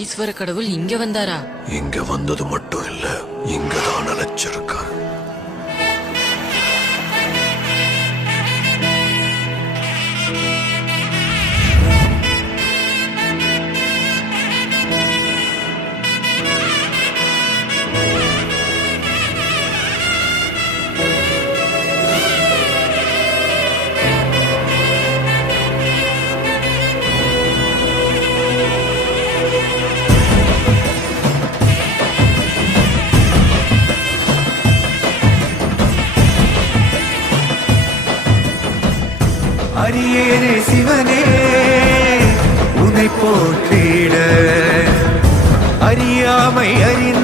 ஈஸ்வர கடவுள் இங்க வந்தாரா? இங்க வந்தது மட்டும் இல்ல, இங்கதான் அழைச்சிருக்கார். அரியேனே சிவனே உனை போற்றிட அறியாமை அறிந்த